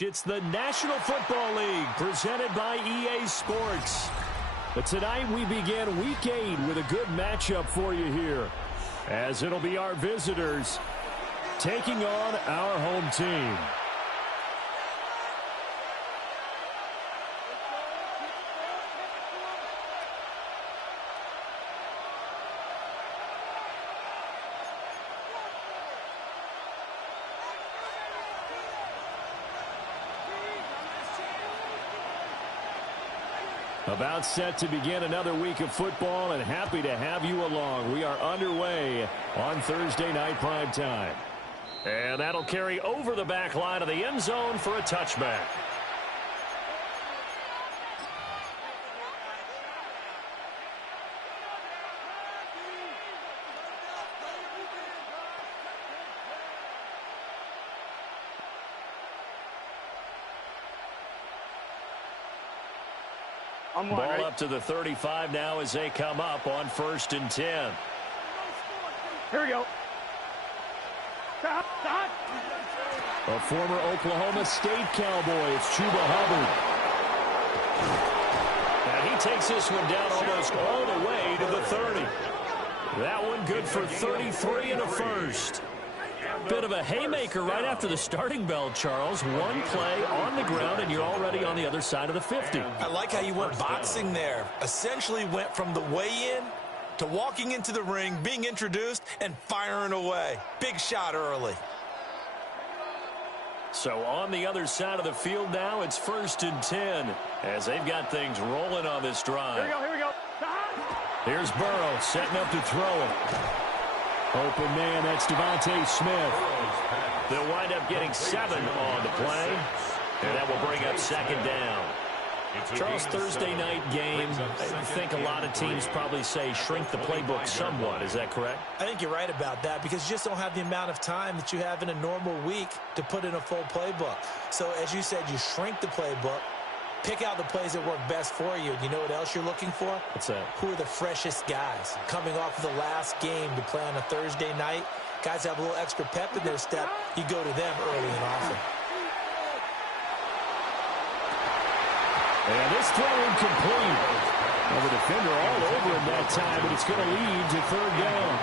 It's the National Football League presented by EA Sports. But tonight we begin Week 8 with a good matchup for you here, as it'll be our visitors taking on our home team. About set to begin another week of football, and happy to have you along. We are underway on Thursday night primetime. And that'll carry over the back line of the end zone for a touchback. Ball up to the 35 now as they come up on 1st and 10. Here we go. A former Oklahoma State Cowboy, it's Chuba Hubbard. And he takes this one down almost all the way to the 30. That one good for 33 and a first. Bit of a haymaker right after the starting bell, Charles. One play on the ground, and you're already on the other side of the 50. I like how you went boxing there. Essentially went from the weigh-in to walking into the ring, being introduced, and firing away. Big shot early. So on the other side of the field now, it's 1st and 10 as they've got things rolling on this drive. Here we go. Here's Burrow setting up to throw it. Open man, that's Devontae Smith. They'll wind up getting 7 on the play, and that will bring up 2nd down. Charles, Thursday night game, I think a lot of teams probably say shrink the playbook somewhat. Is that correct? I think you're right about that because you just don't have the amount of time that you have in a normal week to put in a full playbook. So, as you said, you shrink the playbook, pick out the plays that work best for you. And you know what else you're looking for? What's that? Who are the freshest guys coming off of the last game to play on a Thursday night? Guys have a little extra pep in their step. You go to them early and often. And this throw incomplete. Well, the defender all over him that time, but it's going to lead to 3rd down.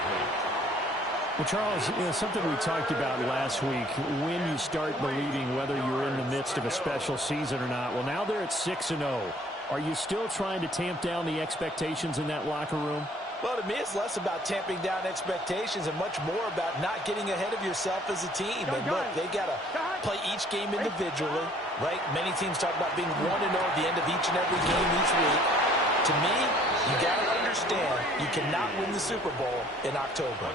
Well, Charles, something we talked about last week, when you start believing whether you're in the midst of a special season or not. Well, now they're at 6-0. Are you still trying to tamp down the expectations in that locker room? Well, to me, it's less about tamping down expectations and much more about not getting ahead of yourself as a team. And look, they got to play each game individually, right? Many teams talk about being 1-0 at the end of each and every game each week. To me, you got to understand you cannot win the Super Bowl in October.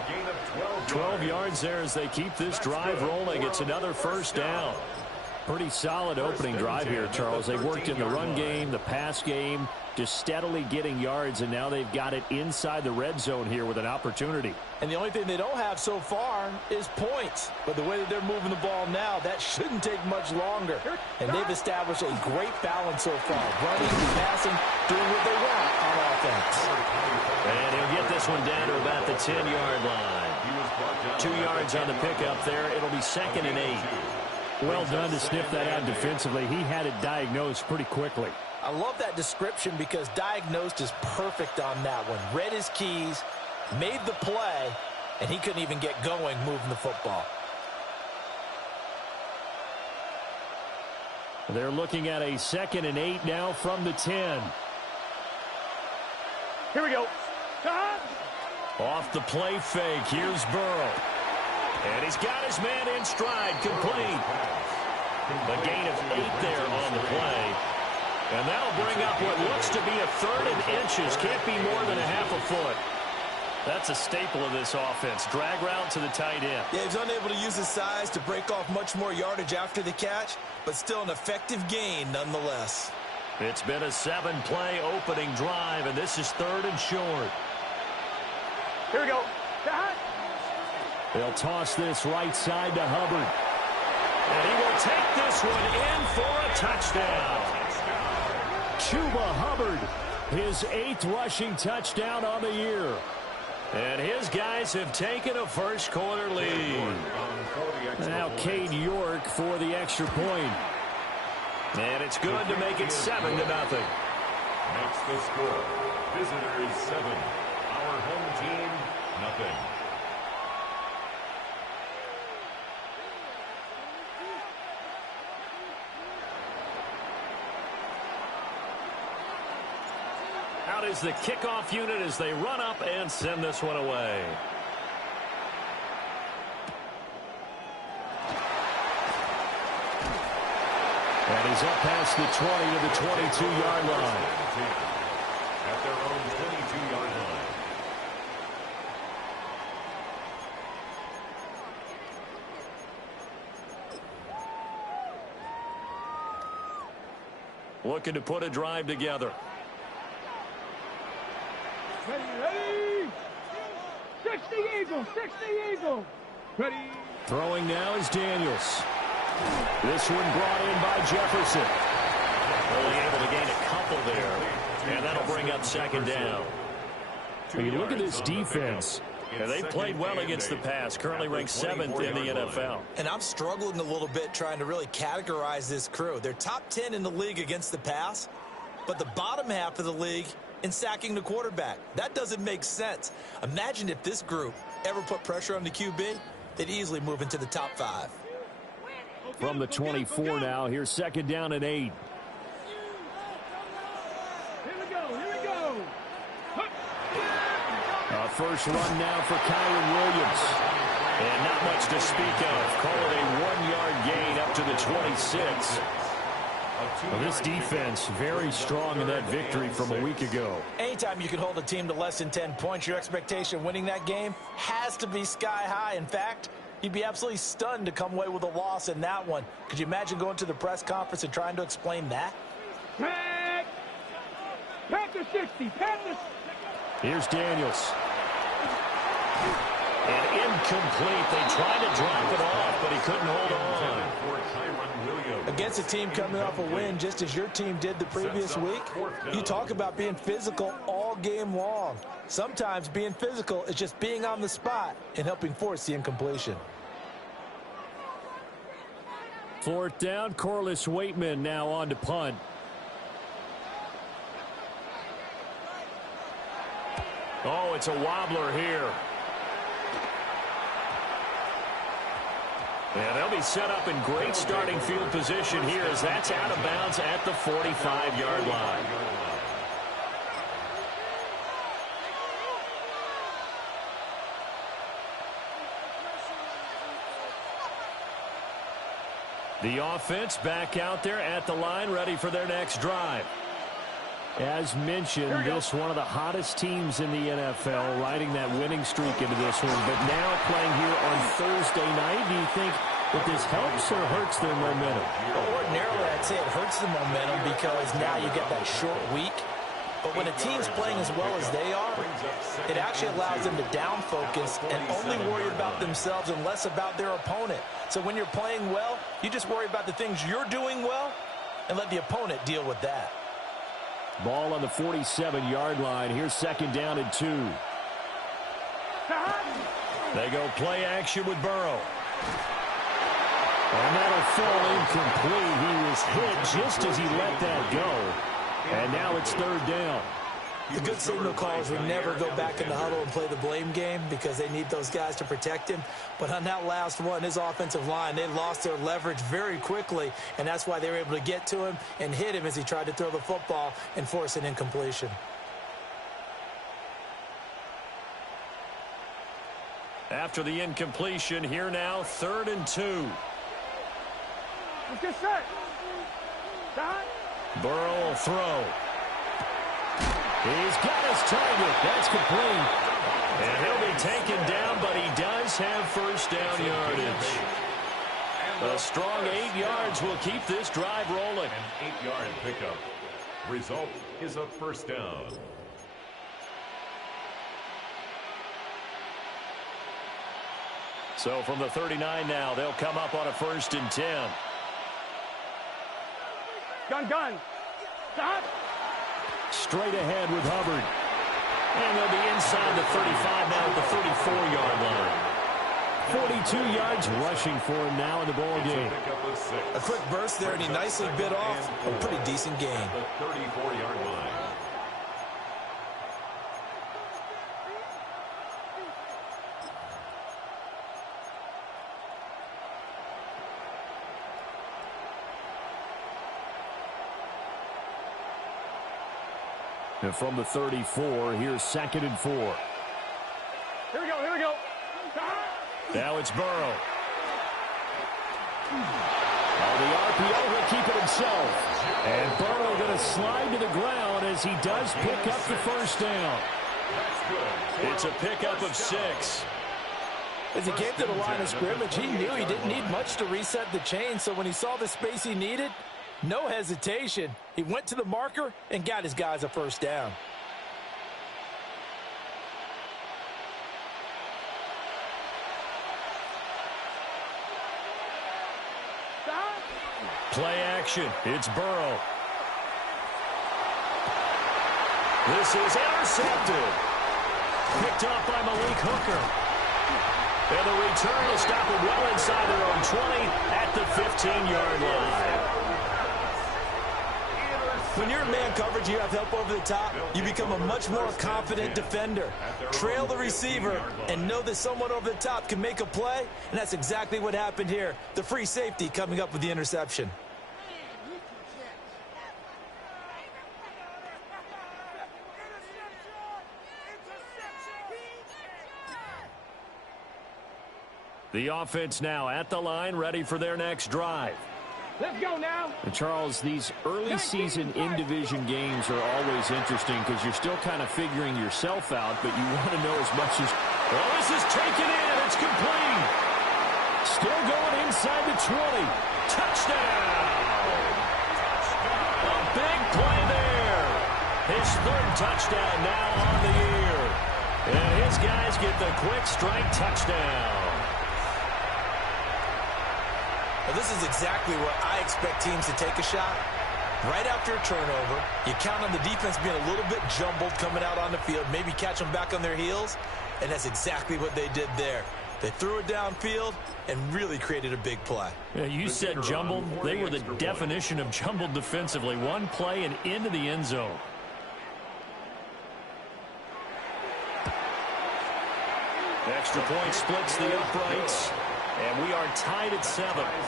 12 yards there as they keep this drive rolling. It's another 1st down. Pretty solid opening drive here, Charles. They worked in the run game, the pass game, just steadily getting yards, and now they've got it inside the red zone here with an opportunity. And the only thing they don't have so far is points. But the way that they're moving the ball now, that shouldn't take much longer. And they've established a great balance so far. Running, passing, doing what they want on offense. And he'll get this one down to about the 10-yard line. 2 yards on the pickup there. It'll be 2nd and 8. Well done to sniff that out defensively. He had it diagnosed pretty quickly. I love that description because diagnosed is perfect on that one. Read his keys, made the play, and he couldn't even get going moving the football. They're looking at a 2nd and 8 now from the 10. Here we go. Off the play fake, here's Burrow. And he's got his man in stride, complete. A gain of 8 there on the play. And that'll bring up what looks to be a 3rd and inches. Can't be more than a half a foot. That's a staple of this offense. Drag route to the tight end. Yeah, he's unable to use his size to break off much more yardage after the catch, but still an effective gain nonetheless. It's been a 7-play opening drive, and this is 3rd and short. Here we go. They'll toss this right side to Hubbard. And he will take this one in for a touchdown. Chuba Hubbard, his 8th rushing touchdown on the year. And his guys have taken a first quarter lead. Now Cade York for the extra point. And it's good to make it 7-0. Next the score. Visitors 7. Our home team, nothing. Out is the kickoff unit as they run up and send this one away. And he's up past the 20 to the 22-yard line. At their own 22-yard line. Looking to put a drive together. Ready. 60 Eagle. 60 Eagle. Ready. Throwing now is Daniels. This one brought in by Jefferson. Only able to gain a couple there. And that'll bring up 2nd down. When you look at this defense, And they've played well against the pass, currently ranked 7th in the NFL. And I'm struggling a little bit trying to really categorize this crew. They're top 10 in the league against the pass, but the bottom half of the league in sacking the quarterback. That doesn't make sense. Imagine if this group ever put pressure on the QB, they'd easily move into the top 5. From the 24 now, here's 2nd down and 8. Here we go. Here we go. First run now for Kyron Williams. And not much to speak of. Call it a 1-yard gain up to the 26. Well, this defense very strong in that victory from a week ago. Anytime you can hold a team to less than 10 points, your expectation of winning that game has to be sky high. In fact, you'd be absolutely stunned to come away with a loss in that one. Could you imagine going to the press conference and trying to explain that? Pack the 60. Pack the... Here's Daniels. And incomplete. They tried to drop it off, but he couldn't hold on. Against a team coming off a win, just as your team did the previous week, you talk about being physical all game long. Sometimes being physical is just being on the spot and helping force the incompletion. 4th down, Corliss Waitman now on to punt. Oh, it's a wobbler here. Yeah, they'll be set up in great starting field position here as that's out of bounds at the 45-yard line. The offense back out there at the line, ready for their next drive. As mentioned, this one of the hottest teams in the NFL, riding that winning streak into this one. But now playing here on Thursday night, do you think that this helps or hurts their momentum? Ordinarily, I'd say it hurts the momentum because now you get that short week. But when a team's playing as well as they are, it actually allows them to down focus and only worry about themselves and less about their opponent. So when you're playing well, you just worry about the things you're doing well and let the opponent deal with that. Ball on the 47-yard line. Here's 2nd down and 2. They go play action with Burrow. And that'll fall incomplete. He was hit just as he let that go. And now it's 3rd down. The good signal callers would never go back in the huddle and play the blame game because they need those guys to protect him. But on that last one, his offensive line, they lost their leverage very quickly, and that's why they were able to get to him and hit him as he tried to throw the football and force an incompletion. After the incompletion, here now, 3rd and 2. Let's get set. Stop. Burrow will throw. He's got his target. That's complete. And he'll be taken down, but he does have first down yardage. A strong 8 yards will keep this drive rolling. An 8-yard pickup. Result is a first down. So from the 39 now, they'll come up on a 1st and 10. Gun. Stop. Straight ahead with Hubbard. And they'll be inside the 35 now at the 34-yard line. 42 yards rushing for him now in the ball game. A quick burst there, and he nicely bit off a pretty decent gain. The 34-yard line. And from the 34, here's 2nd and 4. Here we go, here we go. Now it's Burrow. On the RPO, he'll keep it himself. And Burrow going to slide to the ground as he does pick up the first down. It's a pickup of 6. As he came to the line of scrimmage, he knew he didn't need much to reset the chain, so when he saw the space he needed, no hesitation. He went to the marker and got his guys a first down. Play action. It's Burrow. This is intercepted. Picked off by Malik Hooker. And the return will stop it well inside their own 20 at the 15-yard line. When you're in man coverage, you have help over the top, you become a much more confident defender. Trail the receiver and know that someone over the top can make a play, and that's exactly what happened here. The free safety coming up with the interception. The offense now at the line, ready for their next drive. Let's go now. And Charles, these early season in-division games are always interesting because you're still kind of figuring yourself out, but you want to know as much as... Well, this is taken in. It's complete. Still going inside the 20. Touchdown. A big play there. His 3rd touchdown now on the year. And his guys get the quick strike touchdown. Well, this is exactly where I expect teams to take a shot. Right after a turnover, you count on the defense being a little bit jumbled coming out on the field, maybe catch them back on their heels, and that's exactly what they did there. They threw it downfield and really created a big play. Yeah, you said jumbled. They were the definition of jumbled defensively. One play and into the end zone. Extra point splits the uprights. And we are tied at 7.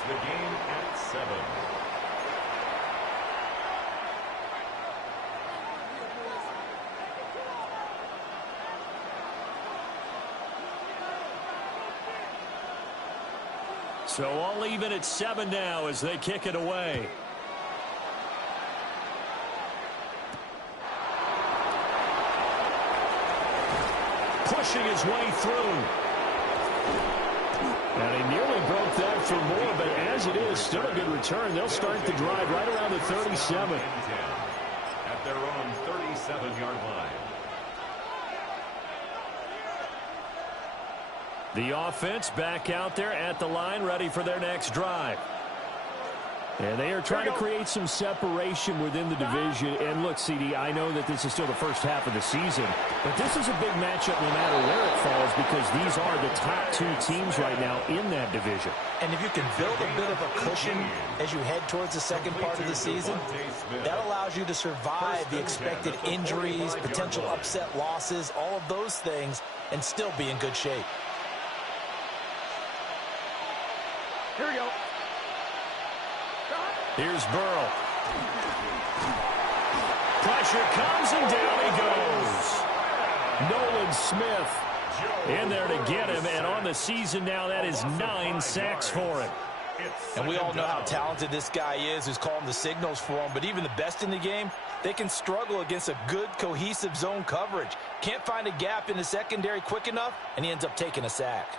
The game at 7. So all even at 7 now as they kick it away. Pushing his way through. And he nearly broke that for more, but as it is, still a good return. They'll start the drive right around the 37. At their own 37-yard line. The offense back out there at the line, ready for their next drive. And they are trying to create some separation within the division. And look, CD, I know that this is still the first half of the season, but this is a big matchup no matter where it falls because these are the top 2 teams right now in that division. And if you can build a bit of a cushion as you head towards the second part of the season, that allows you to survive the expected injuries, potential upset losses, all of those things, and still be in good shape. Here we go. Here's Burrow. Pressure comes and down he goes. Nolan Smith in there to get him, and on the season now, that is 9 sacks for him. And we all know how talented this guy is who's calling the signals for him, but even the best in the game, they can struggle against a good, cohesive zone coverage. Can't find a gap in the secondary quick enough, and he ends up taking a sack.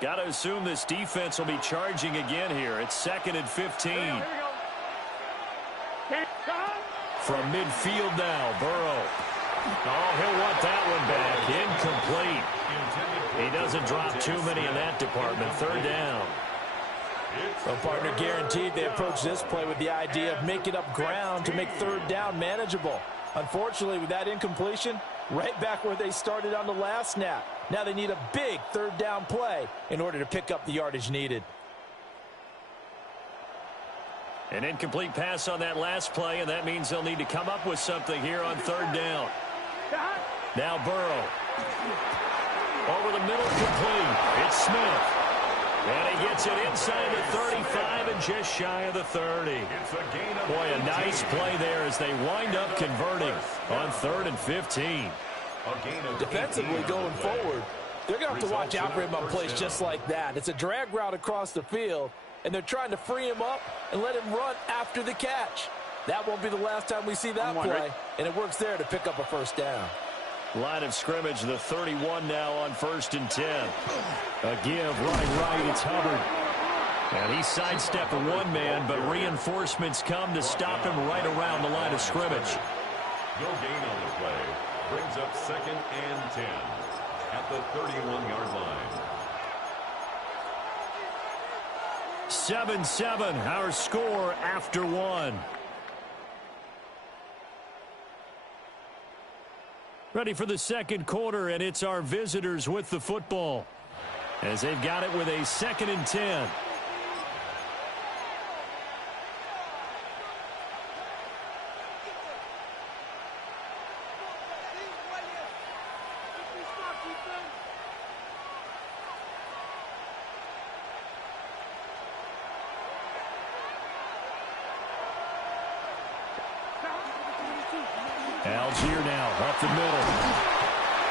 Got to assume this defense will be charging again here. It's 2nd and 15. Here we go. From midfield now, Burrow. Oh, he'll want that one back. Incomplete. He doesn't drop too many in that department. 3rd down. Well, partner, guaranteed they approach this play with the idea of making up ground to make third down manageable. Unfortunately, with that incompletion, right back where they started on the last snap. Now they need a big third down play in order to pick up the yardage needed. An incomplete pass on that last play, and that means they'll need to come up with something here on third down. Now Burrow. Over the middle, complete. It's Smith. And he gets it inside the 35 and just shy of the 30. Boy, a nice play there as they wind up converting on 3rd and 15. Defensively going forward, they're going to have to watch out for him on plays just like that. It's a drag route across the field, and they're trying to free him up and let him run after the catch. That won't be the last time we see that play, and it works there to pick up a first down. Line of scrimmage, the 31 now on 1st and 10. A give, right, it's Hubbard. And he sidestepped one man, but reinforcements come to stop him right around the line of scrimmage. No gain on the play. Brings up 2nd and 10 at the 31-yard line. 7-7, our score after one. Ready for the second quarter, and it's our visitors with the football as they've got it with a 2nd and 10. Algier now up the middle.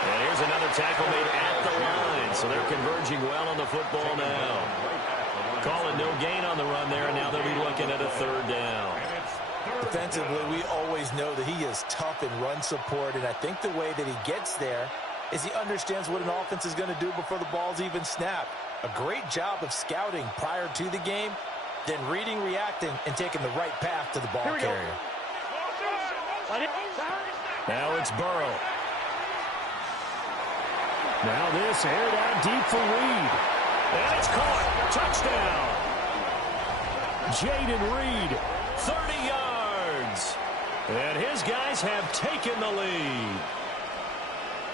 And here's another tackle made at the line. So they're converging well on the football now. Calling no gain on the run there, and now they'll be looking at a 3rd down. Defensively, we always know that he is tough in run support, and I think the way that he gets there is he understands what an offense is going to do before the ball's even snapped. A great job of scouting prior to the game, then reading, reacting, and taking the right path to the ball carrier. Now it's Burrow. Now this aired out deep for Reed. And it's caught. Touchdown. Jaden Reed, 30 yards. And his guys have taken the lead.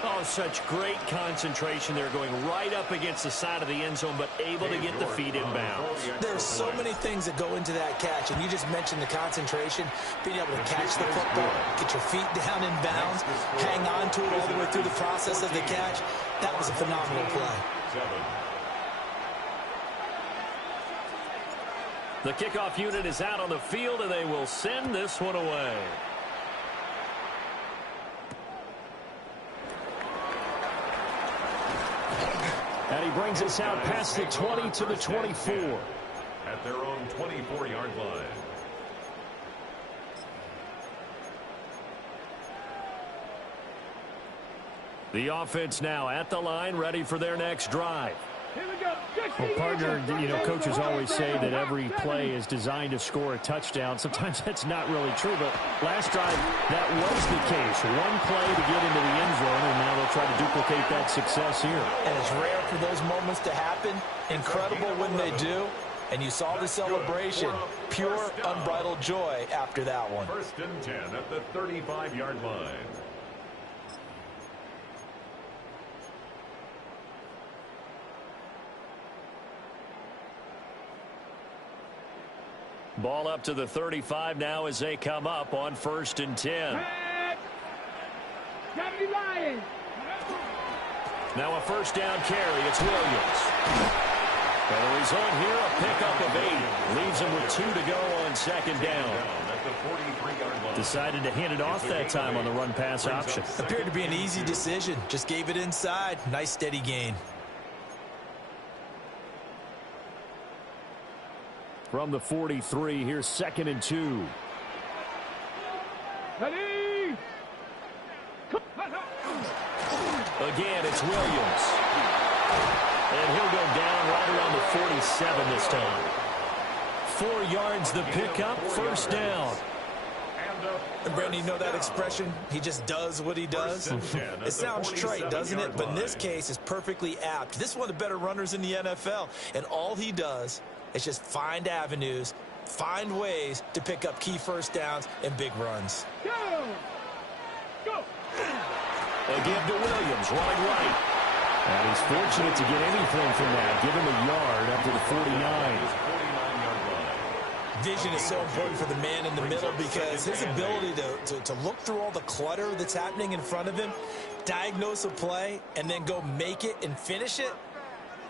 Oh, such great concentration. They're going right up against the side of the end zone, but able to get the feet in bounds. There's so many things that go into that catch, and you just mentioned the concentration, being able to catch the football, get your feet down in bounds, hang on to it all the way through the process of the catch. That was a phenomenal play. The kickoff unit is out on the field, and they will send this one away. And he brings us out past the 20 to the 24. At their own 24-yard line. The offense now at the line, ready for their next drive. Well, partner, coaches always say that every play is designed to score a touchdown. Sometimes that's not really true, but last drive, that was the case. One play to get into the end zone, and now they'll try to duplicate that success here. And it's rare for those moments to happen. Incredible when they do. And you saw the celebration. Pure, unbridled joy after that one. 1st and 10 at the 35-yard line. Ball up to the 35 now as they come up on 1st and 10. Now a 1st down carry. It's Williams. And the result here, a pickup of 8. Leaves him with 2 to go on 2nd down. Decided to hand it off that time on the run-pass option. Appeared to be an easy decision. Just gave it inside. Nice steady gain. From the 43, here's 2nd and 2. Again, it's Williams. And he'll go down right around the 47 this time. 4 yards the pickup, 1st down. And Brandon, you know that expression? He just does what he does. It sounds trite, doesn't it? But in this case, it's perfectly apt. This is one of the better runners in the NFL. And all he does It's just find avenues, find ways to pick up key first downs and big runs. Go! Go! A give to Williams, running right. And he's fortunate to get anything from that. Give him a yard up to the 49. Vision is so important for the man in the middle because his ability to look through all the clutter that's happening in front of him, diagnose a play, and then go make it and finish it,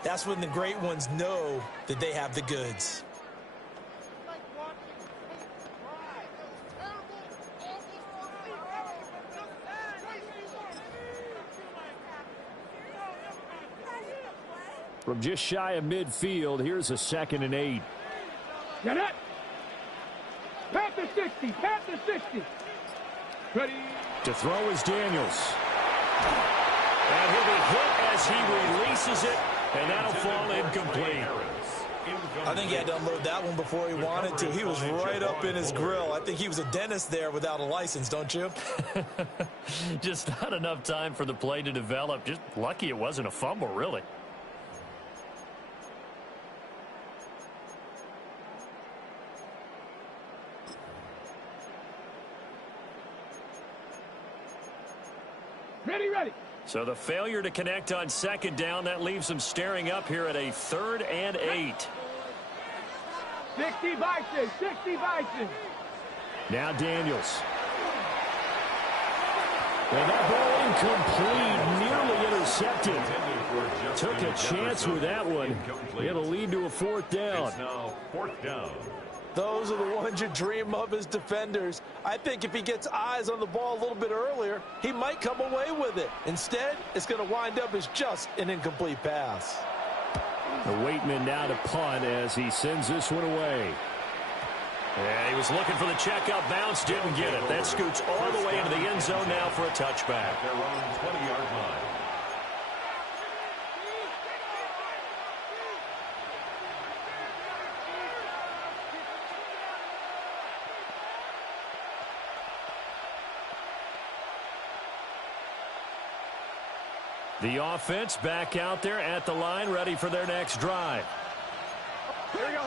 that's when the great ones know that they have the goods. From just shy of midfield, here's a 2nd and 8. Get it! Pat the 60! Pat the 60! Ready? To throw is Daniels. And he'll be hit as he releases it, and that'll fall incomplete. I think he had to unload that one before he wanted to. He was right up in his grill. I think he was a dentist there without a license, don't you? Just not enough time for the play to develop. Just lucky it wasn't a fumble, really. Ready! So the failure to connect on 2nd down, that leaves them staring up here at a 3rd and 8. 60 Bison! 60 Bison! Now Daniels. And that ball incomplete, nearly intercepted. Took a chance with that one. It'll lead to a 4th down. It's now 4th down. Those are the ones you dream of as defenders. I think if he gets eyes on the ball a little bit earlier, he might come away with it. Instead, it's going to wind up as just an incomplete pass. The Waitman now to punt as he sends this one away. Yeah, he was looking for the checkup bounce, didn't get it. That scoots all the way into the end zone now for a touchback. Their own 20-yard line. The offense back out there at the line, ready for their next drive.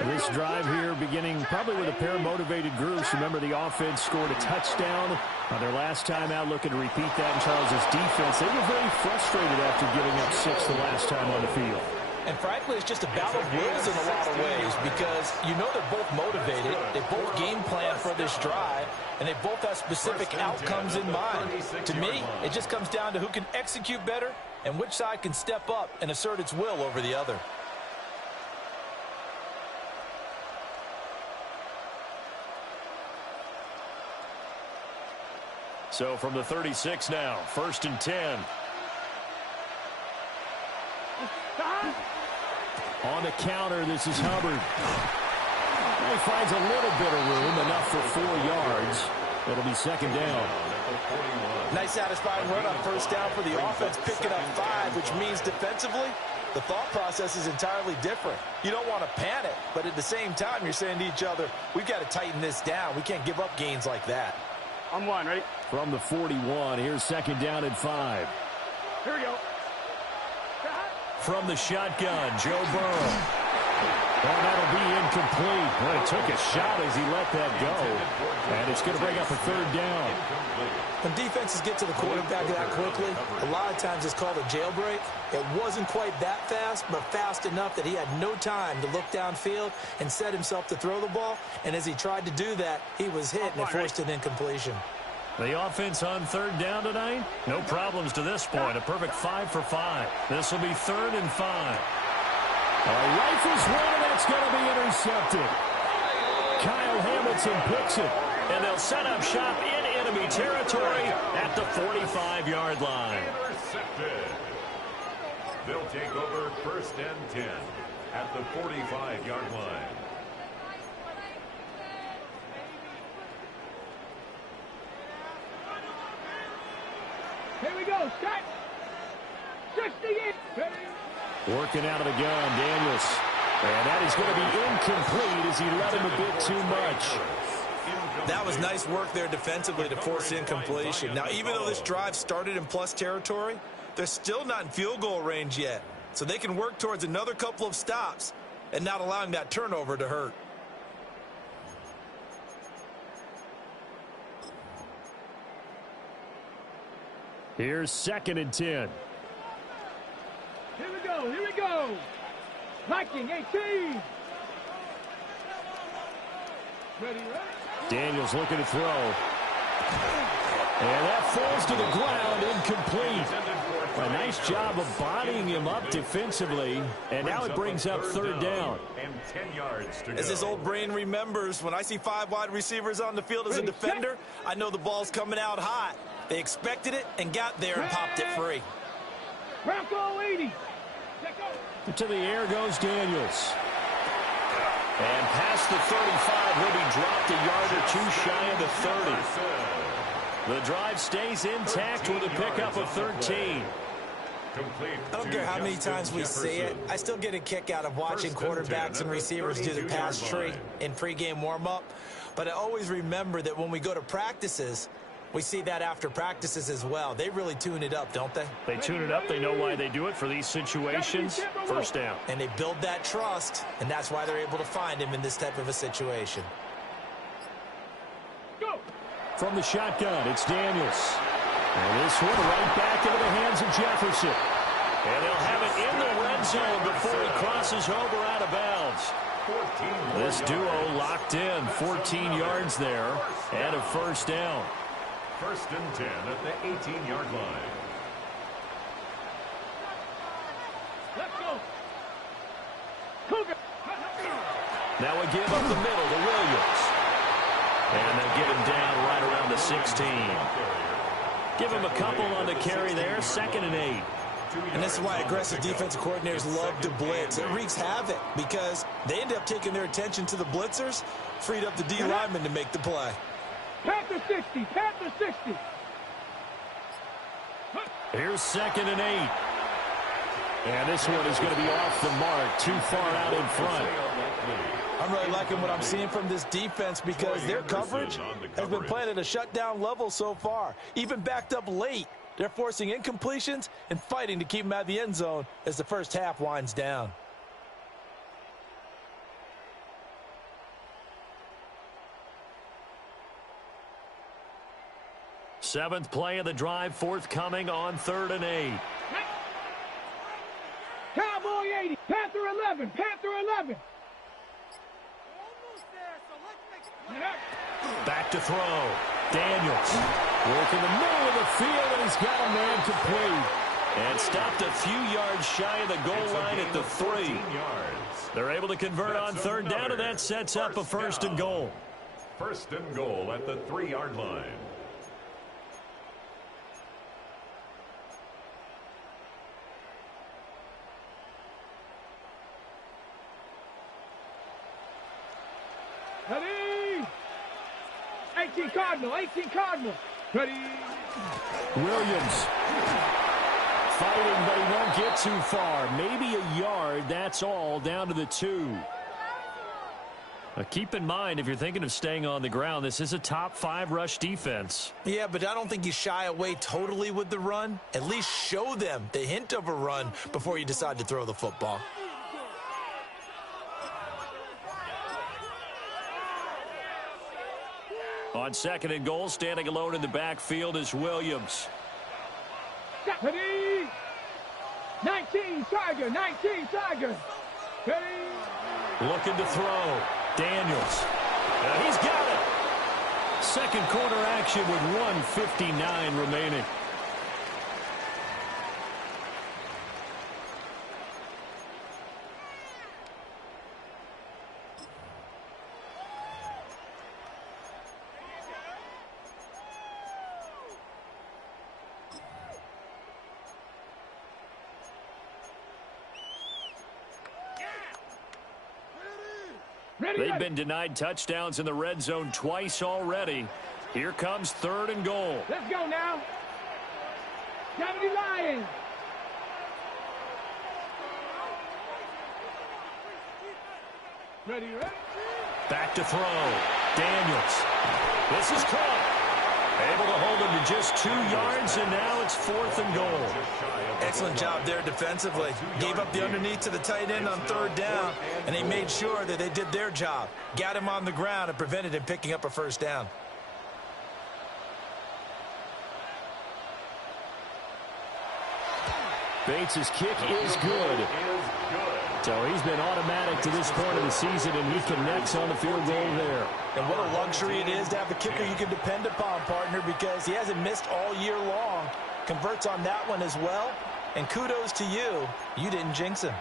This drive here beginning probably with a pair of motivated groups. Remember, the offense scored a touchdown on their last time out, looking to repeat that in Charles's defense. They were very frustrated after giving up 6 the last time on the field. And frankly, it's just a battle of wills in a lot of ways because you know they're both motivated. They both game plan for this drive, and they both have specific outcomes in mind. To me, it just comes down to who can execute better and which side can step up and assert its will over the other. So from the 36 now, 1st and 10. On the counter, this is Hubbard. He finds a little bit of room, enough for 4 yards. It'll be 2nd down. Nice satisfying run on 1st down for the offense, picking up 5, which means defensively, the thought process is entirely different. You don't want to panic, but at the same time, you're saying to each other, we've got to tighten this down. We can't give up gains like that. On 1, ready? From the 41, here's 2nd down and 5. Here we go. From the shotgun, Joe Burrow. Oh, that'll be incomplete. Boy, he took a shot as he let that go. And it's going to bring up a 3rd down. When defenses get to the quarterback that quickly, a lot of times it's called a jailbreak. It wasn't quite that fast, but fast enough that he had no time to look downfield and set himself to throw the ball. And as he tried to do that, he was hit and it forced an incompletion. The offense on 3rd down tonight, no problems to this point. A perfect 5 for 5. This will be 3rd and 5. Rifles one, and that's going to be intercepted. Kyle Hamilton picks it. And they'll set up shop in enemy territory at the 45-yard line. Intercepted. They'll take over 1st and 10 at the 45-yard line. Here we go. Set. 68. Ready? Working out of the gun, Daniels. And that is going to be incomplete as he let him a bit too much. That was nice work there defensively to force incompletion. Now, even though this drive started in plus territory, they're still not in field goal range yet. So they can work towards another couple of stops. and not allowing that turnover to hurt. Here's 2nd and 10. Here we go, here we go. Viking 18. Ready, ready. Daniels looking to throw. And that falls to the ground, incomplete. A nice job of bodying him up defensively, and now it brings up 3rd down. And 10 yards to go. As this old brain remembers, when I see 5 wide receivers on the field as a defender, I know the ball's coming out hot. They expected it and got there and popped it free. Bronco 80. To the air goes Daniels. And past the 35, he'll be dropped a yard or 2 shy of the 30. The drive stays intact with a pickup of 13. I don't care how many times we see it. I still get a kick out of watching quarterbacks and receivers do the pass tree in pregame warm-up. But I always remember that when we go to practices, we see that after practices as well. They really tune it up, don't they? They tune it up. They know why they do it for these situations. 1st down. And they build that trust, and that's why they're able to find him in this type of a situation. Go. From the shotgun, it's Daniels. And this one right back into the hands of Jefferson. And they'll have it in the red zone before he crosses over out of bounds. This duo locked in. 14 yards there and a 1st down. 1st and 10 at the 18-yard line. Let's go. Cougar. Now we give up the middle to Williams. And they'll get him down right around the 16. Give him a couple on the carry there. 2nd and 8. And this is why aggressive defensive coordinators love to blitz. It wreaks havoc because they end up taking their attention to the blitzers, freed up the D lineman to make the play. Panther 60. Panther 60. Here's 2nd and 8. And this one is going to be off the mark, too far out in front. I'm really liking what I'm seeing from this defense because their coverage has been playing at a shutdown level so far. Even backed up late, they're forcing incompletions and fighting to keep them out of the end zone as the first half winds down. Seventh play of the drive forthcoming on 3rd and 8. Cowboy 80. Panther 11. Panther 11. Back to throw. Daniels working the middle of the field, and he's got a man complete. And stopped a few yards shy of the goal line at the 3. They're able to convert on 3rd down, and that sets up a 1st and goal. 1st and goal at the 3-yard line. Ready. 18 Cardinal. 18 Cardinal. Ready. Williams fighting, but he won't get too far. Maybe a yard, that's all, down to the 2. Now keep in mind, if you're thinking of staying on the ground, this is a top 5 rush defense. Yeah, but I don't think you shy away totally with the run. At least show them the hint of a run before you decide to throw the football. On 2nd and goal, standing alone in the backfield is Williams. Ready. 19 Tiger. 19 Tiger. Ready. Looking to throw. Daniels. And he's got it. Second quarter action with 1:59 remaining. They've been denied touchdowns in the red zone twice already. Here comes 3rd and goal. Let's go now. 70 Lions. Ready, ready. Back to throw. Daniels. This is caught. Able to hold him to just 2 yards, and now it's 4th and goal. Excellent job there defensively. Gave up the underneath to the tight end on 3rd down, and they made sure that they did their job. Got him on the ground and prevented him picking up a 1st down. Bates' kick is good. So he's been automatic to this point of the season, and he connects on the field goal there. And what a luxury it is to have a kicker you can depend upon, partner, because he hasn't missed all year long. Converts on that one as well. And kudos to you. You didn't jinx him.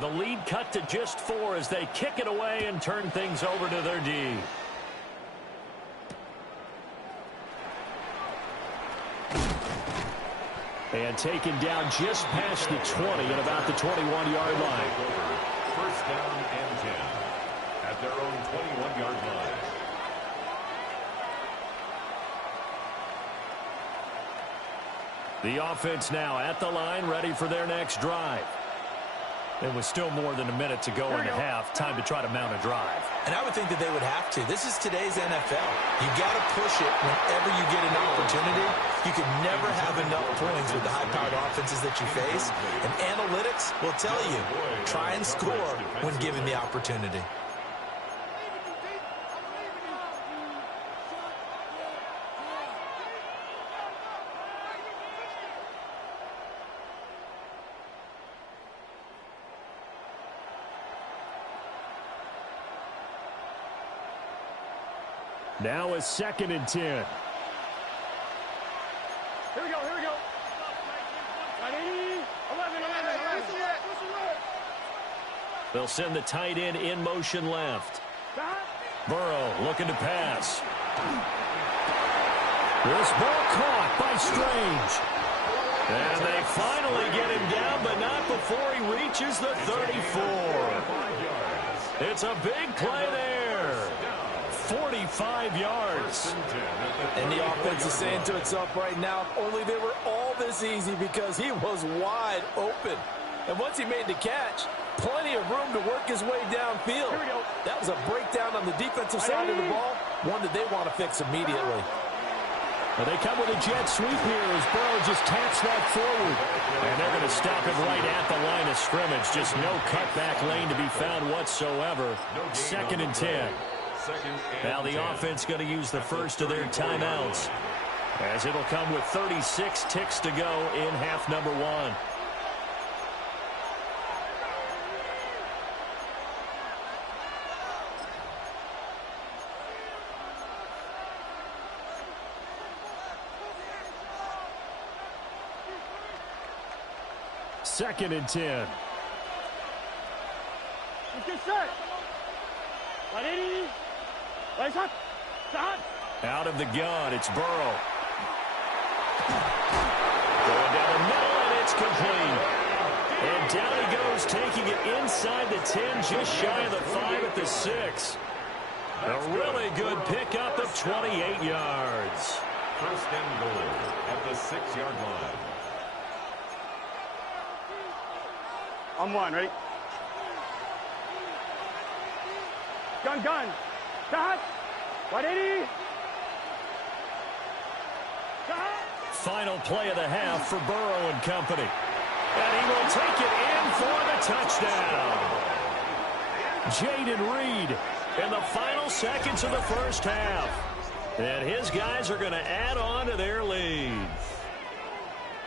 The lead cut to just 4 as they kick it away and turn things over to their D. And taken down just past the 20 at about the 21-yard line. 1st down and 10 at their own 21-yard line. The offense now at the line, ready for their next drive. It was still more than a minute to go in the half. Time to try to mount a drive. And I would think that they would have to. This is today's NFL. You got to push it whenever you get an opportunity. You can never have enough points with the high-powered offenses that you face. And analytics will tell you, try and score when given the opportunity. Now a 2nd and 10. Here we go, here we go. 11. They'll send the tight end in motion left. Burrow looking to pass. This ball caught by Strange. And they finally get him down, but not before he reaches the 34. It's a big play there. 45 yards. And the offense is saying to itself right now, if only they were all this easy, because he was wide open. And once he made the catch, plenty of room to work his way downfield. That was a breakdown on the defensive side of the ball, one that they want to fix immediately. Well, they come with a jet sweep here as Burrow just taps that forward. And they're going to stop it right at the line of scrimmage. Just no cutback lane to be found whatsoever. 2nd and 10. Now the offense going to use the first of their timeouts, as it'll come with 36 ticks to go in half number 1. Second and 10. Let's get set. Out of the gun, it's Burrow. Going down the middle, and it's complete. And down he goes, taking it inside the 10, just shy of the 5 at the 6. A really good pickup of 28 yards. 1st and goal at the 6-yard line. On 1, ready? Gun. Shot. 180. Shot. Final play of the half for Burrow and company. And he will take it in for the touchdown. Jaden Reed in the final seconds of the first half. And his guys are going to add on to their lead.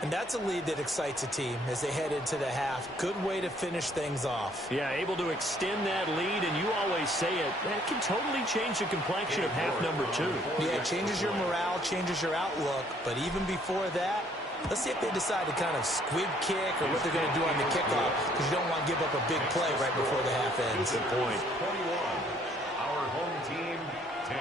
And that's a lead that excites a team as they head into the half. Good way to finish things off. Yeah, able to extend that lead, and you always say it, that can totally change the complexion of half number 2. Yeah, it changes your morale, changes your outlook, but even before that, let's see if they decide to kind of squib kick or what they're going to do on the kickoff, because you don't want to give up a big play right before the half ends. Good point. 21. Our home team, 10.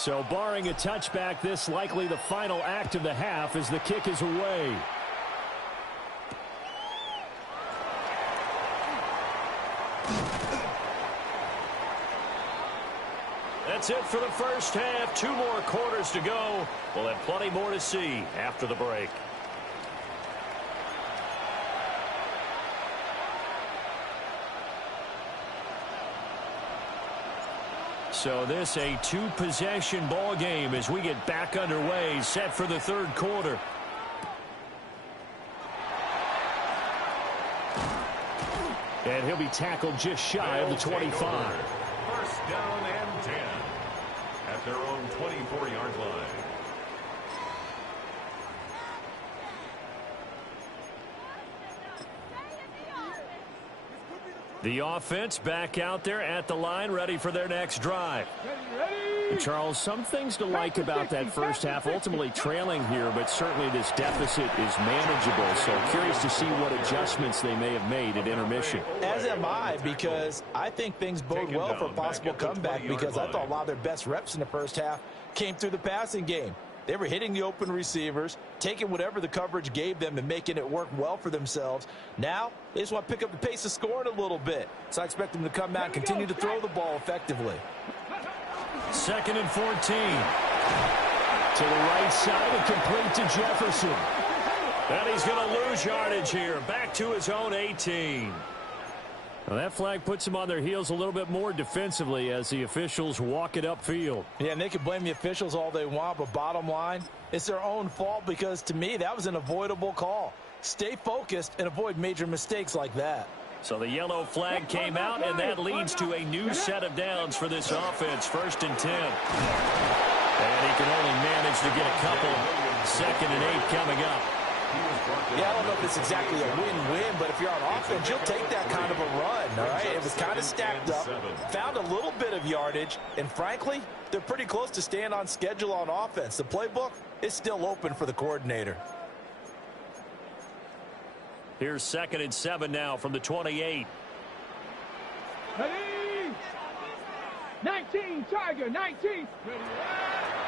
So barring a touchback, this likely the final act of the half as the kick is away. That's it for the first half. 2 more quarters to go. We'll have plenty more to see after the break. So this a 2-possession ball game as we get back underway, set for the third quarter. And he'll be tackled just shy of the 25. First down and 10 at their own 24-yard line. The offense back out there at the line, ready for their next drive. And Charles, some things to like about that first half. Ultimately trailing here, but certainly this deficit is manageable. So curious to see what adjustments they may have made at intermission. As am I, because I think things bode well for a possible comeback, because I thought a lot of their best reps in the first half came through the passing game. They were hitting the open receivers, taking whatever the coverage gave them and making it work well for themselves. Now, they just want to pick up the pace of scoring a little bit. So I expect them to come out and continue to throw the ball effectively. 2nd and 14. To the right side and complete to Jefferson. And he's going to lose yardage here. Back to his own 18. Well, that flag puts them on their heels a little bit more defensively as the officials walk it upfield. Yeah, and they can blame the officials all they want, but bottom line, it's their own fault, because to me, that was an avoidable call. Stay focused and avoid major mistakes like that. So the yellow flag came out, and that leads to a new set of downs for this offense. 1st and 10. And he can only manage to get a couple. 2nd and 8 coming up. Yeah, I don't know if it's exactly a win-win, but if you're on offense, you'll take that kind of a run, all right? It was kind of stacked up, found a little bit of yardage, and frankly, they're pretty close to staying on schedule on offense. The playbook is still open for the coordinator. Here's 2nd and 7 now from the 28. Ready? 19, Tiger, 19.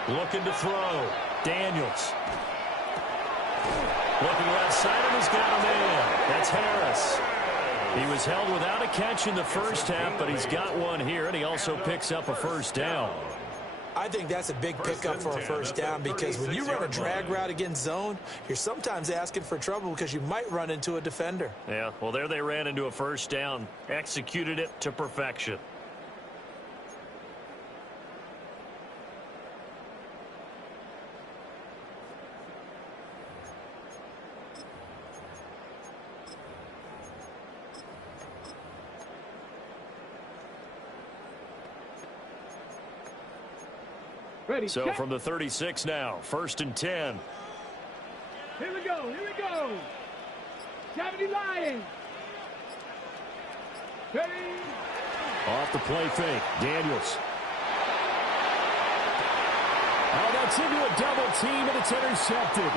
Looking to throw. Daniels. Looking left side, and he's got a man. That's Harris. He was held without a catch in the first half, but he's got one here, and he also picks up a first down. I think that's a big pickup for a first down, because when you run a drag route against zone, you're sometimes asking for trouble because you might run into a defender. Yeah, well, there they ran into a first down. Executed it to perfection. Ready, So check. from the 36 now, 1st and 10. Here we go, here we go. 70 Lions. Ready? Off the play fake, Daniels. Oh, that's into a double team, and it's intercepted.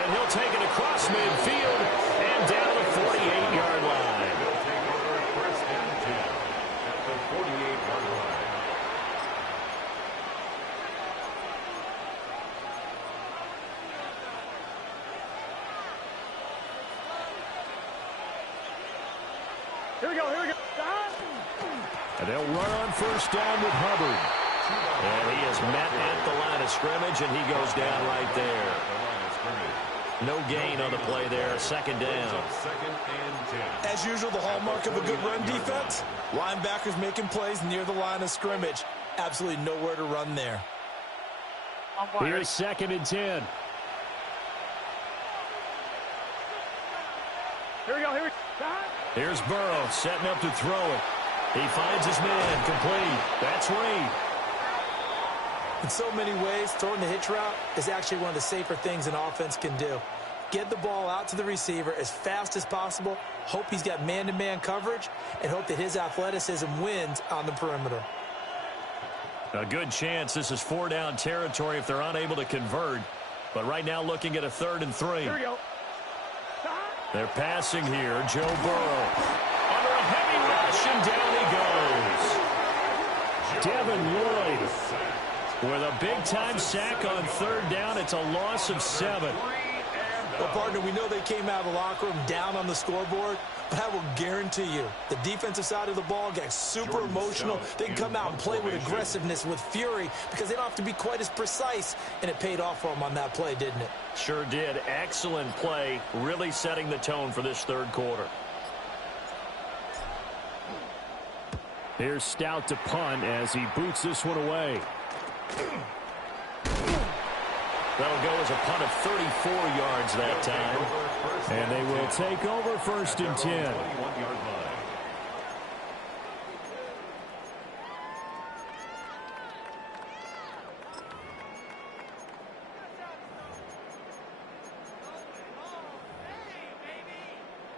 And he'll take it across midfield and down the 48-yard line. They'll take over 1st and 10 at the 48-yard line. Here we go, here we go. And they'll run on first down with Hubbard. And he is met at the line of scrimmage, and he goes down right there. No gain on the play there. 2nd down. 2nd and 10. As usual, the hallmark of a good run defense, linebackers making plays near the line of scrimmage. Absolutely nowhere to run there. Here's 2nd and 10. Here we go, here we go. Here's Burrow setting up to throw it. He finds his man complete. That's Reed. In so many ways, throwing the hitch route is actually one of the safer things an offense can do. Get the ball out to the receiver as fast as possible, hope he's got man-to-man coverage, and hope that his athleticism wins on the perimeter. A good chance this is 4-down territory if they're unable to convert. But right now looking at a 3rd and 3. Here we go. They're passing here. Joe Burrow. Under a heavy rush, and down he goes. Devin Lloyd With a big-time sack on 3rd down. It's a loss of 7. Well, partner, we know they came out of the locker room down on the scoreboard. But I will guarantee you, the defensive side of the ball gets super emotional. They can come out and play with aggressiveness, with fury, because they don't have to be quite as precise. And it paid off for them on that play, didn't it? Sure did. Excellent play, really setting the tone for this third quarter. Here's Stout to punt as he boots this one away. That'll go as a punt of 34 yards that time. And they will take over 1st and 10.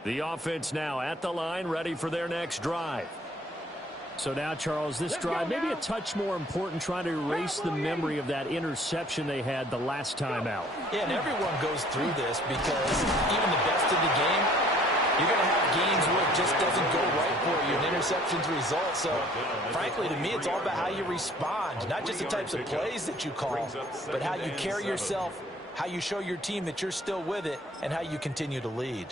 The offense now at the line, ready for their next drive. So now, Charles, this drive maybe a touch more important, trying to erase the memory of that interception they had the last time out. Yeah, and everyone goes through this because even the best of the game, you're going to have games where it just doesn't go right for you, and interceptions result. So, frankly, to me, it's all about how you respond, not just the types of plays that you call, but how you carry yourself, how you show your team that you're still with it, and how you continue to lead.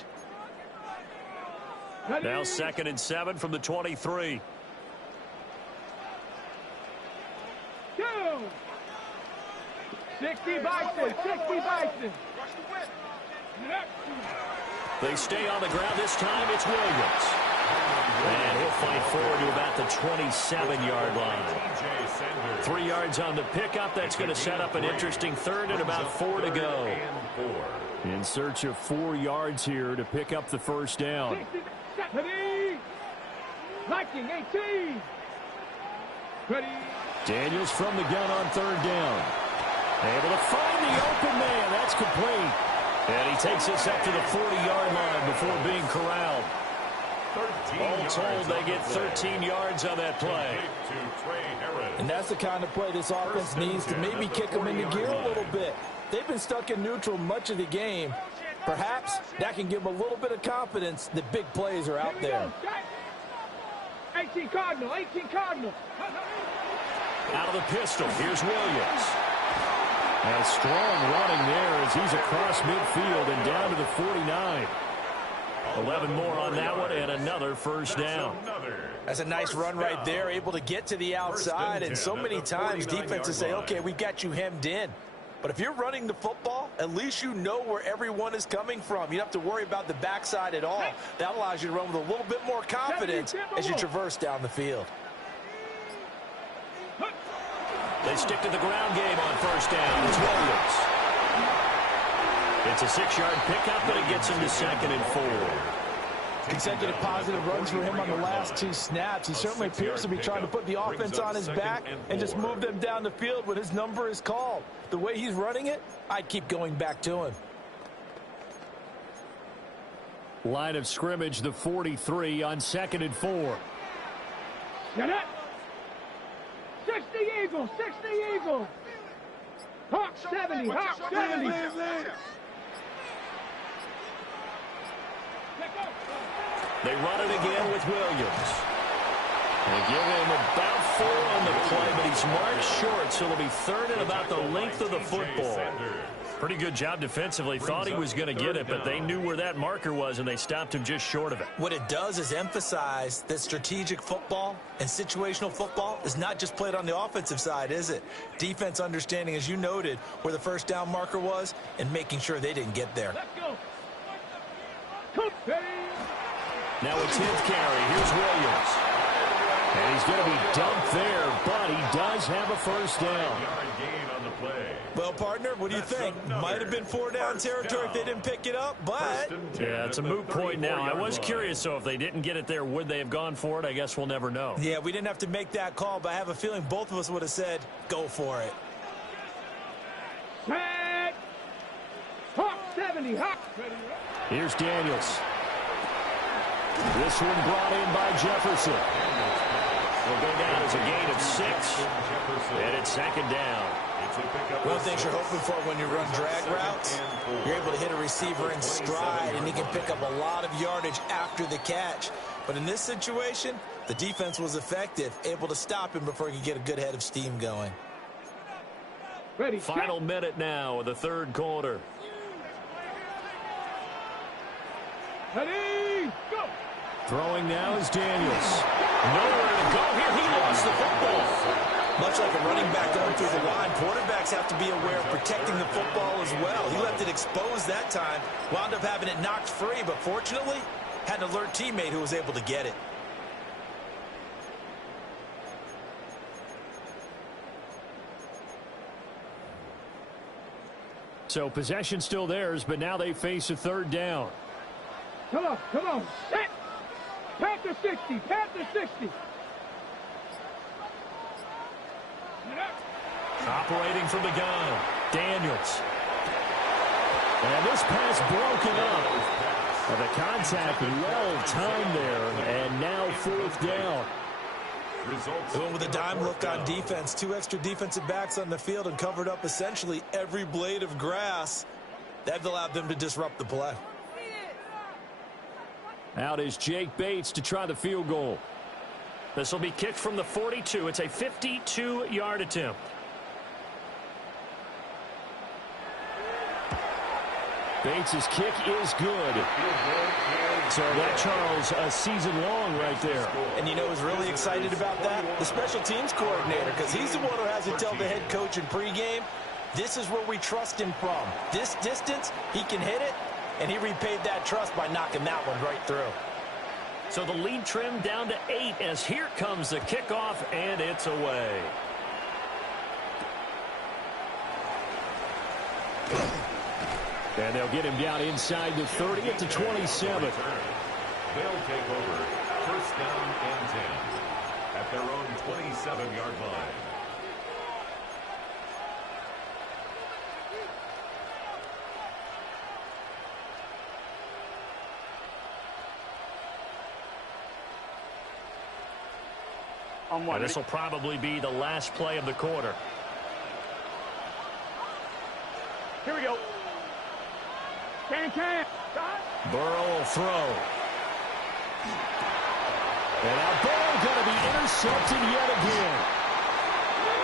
Now 2nd and 7 from the 23. 60 Bison, 60 Bison. They stay on the ground. This time it's Williams. And he'll fight forward to about the 27-yard line. 3 yards on the pickup. That's going to set up an interesting third and about 4 to go. In search of 4 yards here to pick up the first down. Liking 18. Ready. Daniels from the gun on 3rd down. Able to find the open man. That's complete. And he takes this up to the 40-yard line before being corralled. All told, they get 13 yards on that play. And that's the kind of play this offense needs to maybe kick them into gear a little bit. They've been stuck in neutral much of the game. Perhaps that can give them a little bit of confidence that big plays are out there. 18 Cardinal, 18 Cardinal. Out of the pistol, here's Williams. A strong running there as he's across midfield and down to the 49. 11 more on that one and another first down. That's a nice run right there, able to get to the outside. And so many times defenses say, okay, we got you hemmed in. But if you're running the football, at least you know where everyone is coming from. You don't have to worry about the backside at all. That allows you to run with a little bit more confidence as you traverse down the field. They stick to the ground game on first down. It's Williams. It's a 6-yard pickup, but it gets him to 2nd and 4. Consecutive positive runs for him on the last 2 snaps. He certainly appears to be trying to put the offense on his back and just move them down the field when his number is called. The way he's running it, I'd keep going back to him. Line of scrimmage, the 43 on 2nd and 4. Get it. 60 Eagles, 60 Eagles. Hawk 70, Hawk 70. They run it again with Williams. They give him about 4 on the play, but he's marked short, so it'll be 3rd and about the length of the football. Pretty good job defensively. Thought he was going to get it, but they knew where that marker was, and they stopped him just short of it. What it does is emphasize that strategic football and situational football is not just played on the offensive side, is it? Defense understanding, as you noted, where the first down marker was and making sure they didn't get there. Let's go. Now a 10th carry. Here's Williams. And he's going to be dumped there, but he does have a first down. Well, partner, what do you think? Might have been 4-down territory if they didn't pick it up, but... Yeah, it's a moot point now. I was curious, so if they didn't get it there, would they have gone for it? I guess we'll never know. Yeah, we didn't have to make that call, but I have a feeling both of us would have said, go for it. Tag. Hawk 70, Hawk. Here's Daniels. This one brought in by Jefferson. Will go down as a gain of 6, and it's 2nd down. One of the things you're hoping for when you run drag routes, you're able to hit a receiver in stride, and he can pick up a lot of yardage after the catch. But in this situation, the defense was effective, able to stop him before he could get a good head of steam going. Ready. Final minute now of the 3rd quarter. Ready. Go. Throwing now is Daniels. Nowhere to go here. He lost the football. Much like a running back going through the line, quarterbacks have to be aware of protecting the football as well. He left it exposed that time, wound up having it knocked free, but fortunately, had an alert teammate who was able to get it. So possession still theirs, but now they face a third down. Come on, come on. Set. Panther 60, Panther 60. Operating from the gun, Daniels. And this pass broken up. And the contact well timed there, and now fourth down. They went with a dime look on defense. 2 extra defensive backs on the field and covered up essentially every blade of grass. That allowed them to disrupt the play. Out is Jake Bates to try the field goal. This will be kicked from the 42. It's a 52-yard attempt. Bates' kick is good. So that, Charles, a season long right there. And you know who's really excited about that? The special teams coordinator, because he's the one who has to tell the head coach in pregame, this is where we trust him from. This distance, he can hit it, and he repaid that trust by knocking that one right through. So the lead trimmed down to 8 as here comes the kickoff, and it's away. And they'll get him down inside the 30 at the 27. They'll take over first down and 10 at their own 27-yard line. And this will probably be the last play of the quarter. Here we go. Can. Burrow will throw. And now Burrow going to be intercepted yet again.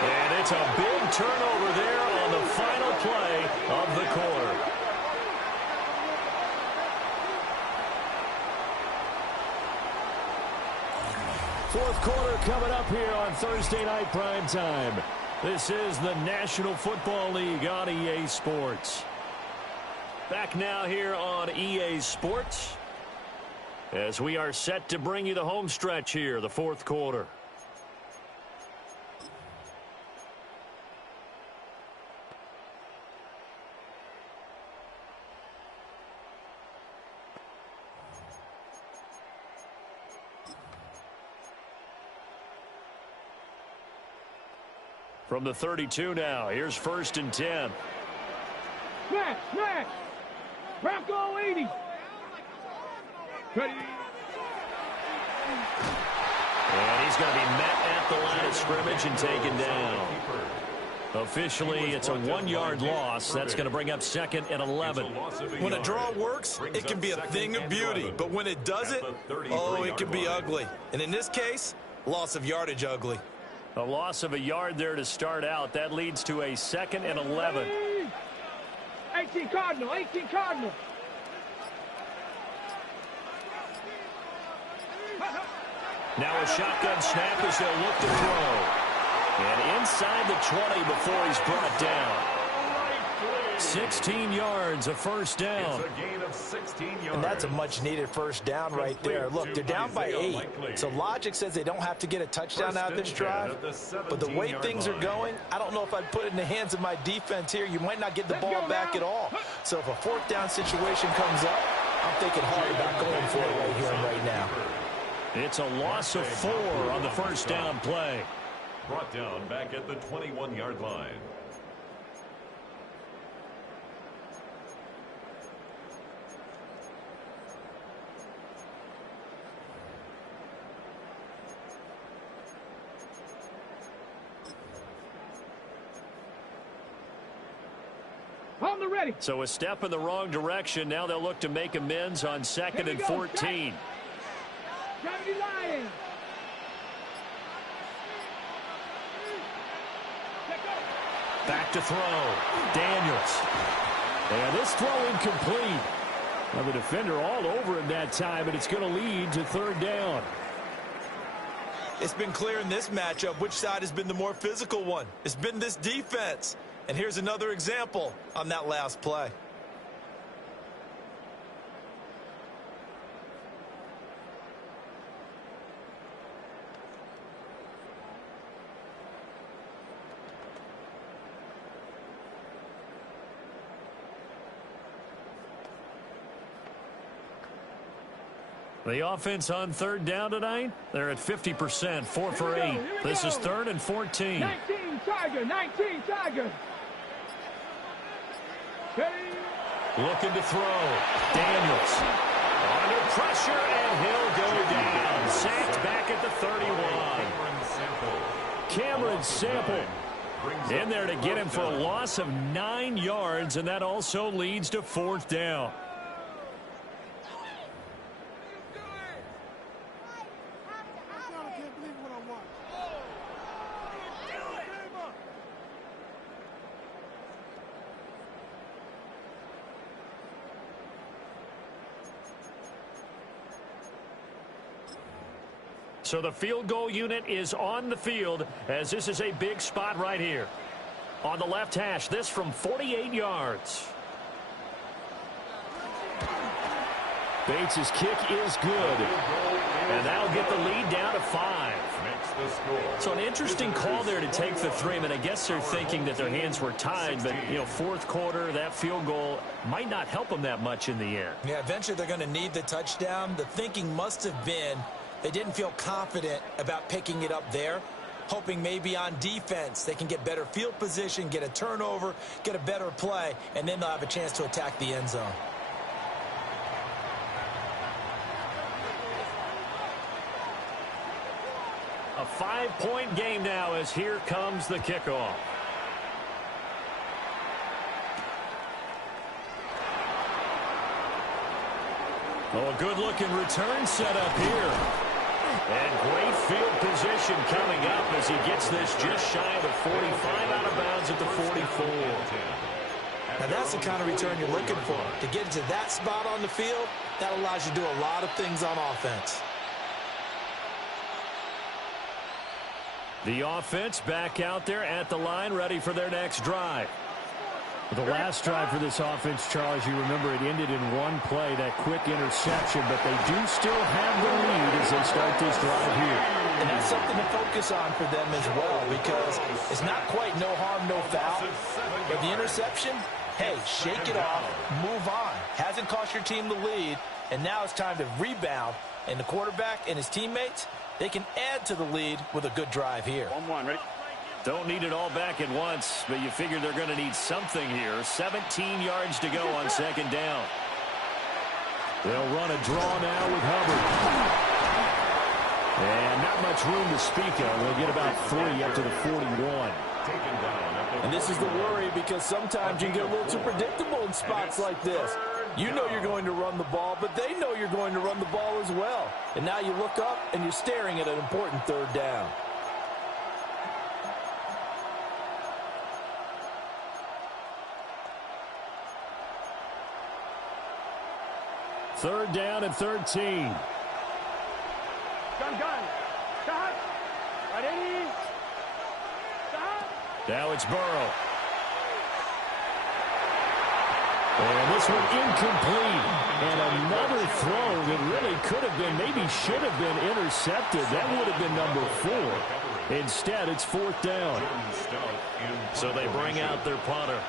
And it's a big turnover there on the final play of the quarter. Fourth quarter coming up here on Thursday Night Primetime. This is the National Football League on EA Sports. Back now here on EA Sports as we are set to bring you the home stretch here, the fourth quarter. From the 32 now, here's first and 10. Smash. Bronco 80. Ready. And he's going to be met at the line of scrimmage and taken down. Officially, it's a 1-yard loss. That's going to bring up second and 11. When a draw works, it can be a thing of beauty. But when it doesn't, oh, it can be ugly. And in this case, loss of yardage ugly. A loss of a yard there to start out. That leads to a second and 11. 18 Cardinal. Now a shotgun snap as they'll look to throw. And inside the 20 before he's brought down. 16 yards, a first down. It's a gain of 16 yards. And that's a much-needed first down right there. Look, they're down by 8. So logic says they don't have to get a touchdown out of this drive. But the way things are going, I don't know if I'd put it in the hands of my defense here. You might not get the ball back at all. So if a fourth down situation comes up, I'm thinking hard about going for it right here and right now. It's a loss of 4 on the first down play. Brought down back at the 21-yard line. On the ready. So a step in the wrong direction. Now they'll look to make amends on second and 14. Lions. Back to throw. Daniels. And this throw incomplete. Well, the defender all over him that time, and it's going to lead to third down. It's been clear in this matchup which side has been the more physical one. It's been this defense. And here's another example on that last play. The offense on third down tonight, they're at 50%, 4 for 8. This is 3rd and 14. 19 Tiger, 19 Tiger. Looking to throw. Daniels under pressure, and he'll go down. Sacked back at the 31. Cameron Sample in there to get him for a loss of 9 yards, and that also leads to 4th down. So the field goal unit is on the field, as this is a big spot right here. On the left hash, this from 48 yards. Bates' kick is good. And that'll get the lead down to 5. So an interesting call there to take the 3. I mean, I guess they're thinking that their hands were tied, but, you know, 4th quarter, that field goal might not help them that much in the end. Yeah, eventually they're going to need the touchdown. The thinking must have been they didn't feel confident about picking it up there, hoping maybe on defense they can get better field position, get a turnover, get a better play, and then they'll have a chance to attack the end zone. A 5-point game now as here comes the kickoff. Oh, a good-looking return set up here. And great field position coming up as he gets this just shy of the 45, out of bounds at the 44. Now that's the kind of return you're looking for. To get to that spot on the field, that allows you to do a lot of things on offense. The offense back out there at the line, ready for their next drive. The last drive for this offense, Charles, you remember it ended in one play, that quick interception, but they do still have the lead as they start this drive here. And that's something to focus on for them as well, because it's not quite no harm, no foul. But the interception, hey, shake it off, move on. Hasn't cost your team the lead, and now it's time to rebound. And the quarterback and his teammates, they can add to the lead with a good drive here. 1-1, ready? Don't need it all back at once, but you figure they're going to need something here. 17 yards to go on second down. They'll run a draw now with Hubbard. And not much room to speak of. They'll get about 3 up to the 41. And this is the worry, because sometimes you get a little too predictable in spots like this. You know you're going to run the ball, but they know you're going to run the ball as well. And now you look up and you're staring at an important third down. Third down and 13. Gun. Stop. Ready. Stop. Now it's Burrow. And this one incomplete. And another throw that really could have been, maybe should have been intercepted. That would have been number 4. Instead, it's 4th down. So they bring out their punter